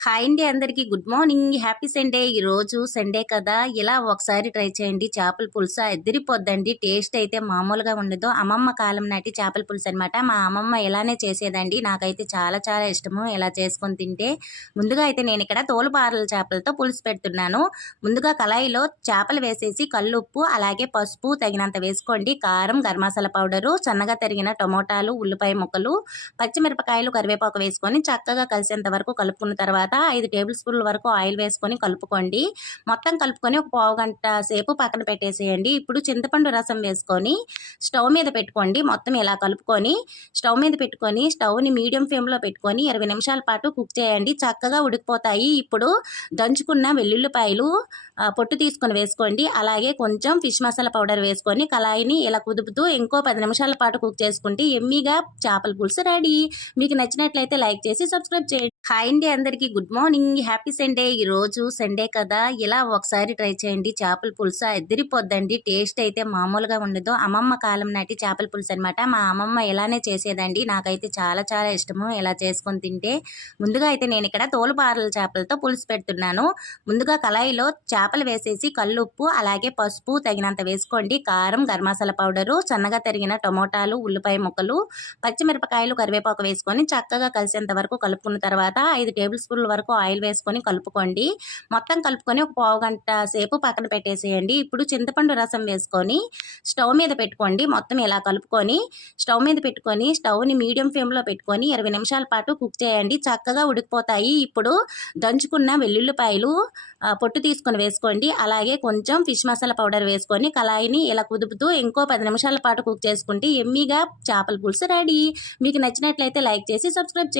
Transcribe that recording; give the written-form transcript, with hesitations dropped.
Hi అండి అందరికీ good morning. Happy Sunday. ఈరోజు సండే కదా! ఇలా ఒకసారి ట్రై చేయండి. చేపల పులుసు అదిరిపోద్దండి. టేస్ట్ అయితే మామూలుగా ఉండదు. అమ్మమ్మ కాలం నాటి చేపల పులుసు అనమాట. మా అమ్మమ్మ ఇలానే చేసేదండి. నాకైతే చాలా చాలా ఇష్టము ఇలా చేసుకొని తింటే. ముందుగా అయితే నేను ఇక్కడ తోలుపారల చేపలతో పులుసు పెడుతున్నాను. ముందుగా కళాయిలో చేపలు వేసేసి కల్లుప్పు అలాగే పసుపు తగినంత వేసుకోండి. కారం, గరం మసాలా పౌడరు, సన్నగా తరిగిన టమోటాలు, ఉల్లిపాయ ముక్కలు, పచ్చిమిరపకాయలు, కరివేపాకు వేసుకొని చక్కగా కలిసేంత వరకు కలుపుకున్న తర్వాత 5 టేబుల్ స్పూన్ల వరకు ఆయిల్ వేసుకొని కలుపుకోండి. మొత్తం కలుపుకొని ఒక పావు గంట సేపు పక్కన పెట్టేసేయండి. ఇప్పుడు చింతపండు రసం వేసుకొని స్టవ్ మీద పెట్టుకోండి. మొత్తం ఇలా కలుపుకొని స్టవ్ మీద పెట్టుకొని స్టవ్ని మీడియం ఫ్లేమ్లో పెట్టుకొని 20 నిమిషాల పాటు కుక్ చేయండి. చక్కగా ఉడికిపోతాయి. ఇప్పుడు దంచుకున్న వెల్లుల్లిపాయలు పొట్టు తీసుకొని వేసుకోండి. అలాగే కొంచెం ఫిష్ మసాలా పౌడర్ వేసుకొని కళాయిని ఇలా కుదుపుతూ ఇంకో 10 నిమిషాల పాటు కుక్ చేసుకుంటే ఎమ్మీగా చేపల పులుసు రెడీ. మీకు నచ్చినట్లయితే లైక్ చేసి సబ్స్క్రైబ్ చేయండి. హాయ్ అండి అందరికీ గుడ్ మార్నింగ్. Happy Sunday. ఈరోజు సండే కదా! ఇలా ఒకసారి ట్రై చేయండి. చేపల పులుసు అదిరిపోద్దండి. టేస్ట్ అయితే మామూలుగా ఉండదు. అమ్మమ్మ కాలం నాటి చేపల పులుసు అనమాట. మా అమ్మమ్మ ఇలానే చేసేదండి. నాకైతే చాలా చాలా ఇష్టము ఇలా చేసుకొని తింటే. ముందుగా అయితే నేను ఇక్కడ తోలుపారల చేపలతో పులుసు పెడుతున్నాను. ముందుగా కళాయిలో చేపలు వేసేసి కల్లుప్పు అలాగే పసుపు తగినంత వేసుకోండి. కారం, గరం మసాలా పౌడరు, సన్నగా తరిగిన టమోటాలు, ఉల్లిపాయ ముక్కలు, పచ్చిమిరపకాయలు, కరివేపాకు వేసుకొని చక్కగా కలిసేంత వరకు కలుపుకున్న తర్వాత 5 టేబుల్ స్పూన్ల వరకు ఆయిల్ వేసుకొని కలుపుకోండి. మొత్తం కలుపుకొని ఒక పావు గంట సేపు పక్కన పెట్టేసేయండి. ఇప్పుడు చింతపండు రసం వేసుకొని స్టవ్ మీద పెట్టుకోండి. మొత్తం ఇలా కలుపుకొని స్టవ్ మీద పెట్టుకొని స్టవ్ని మీడియం ఫ్లేమ్లో పెట్టుకొని 20 నిమిషాల పాటు కుక్ చేయండి. చక్కగా ఉడికిపోతాయి. ఇప్పుడు దంచుకున్న వెల్లుల్లిపాయలు పొట్టు తీసుకొని వేసుకోండి. అలాగే కొంచెం ఫిష్ మసాలా పౌడర్ వేసుకొని కళాయిని ఇలా కుదుపుతూ ఇంకో 10 నిమిషాల పాటు కుక్ చేసుకుంటే ఎమ్మీగా చేపల పులుసు రెడీ. మీకు నచ్చినట్లయితే లైక్ చేసి సబ్స్క్రైబ్ చేయండి.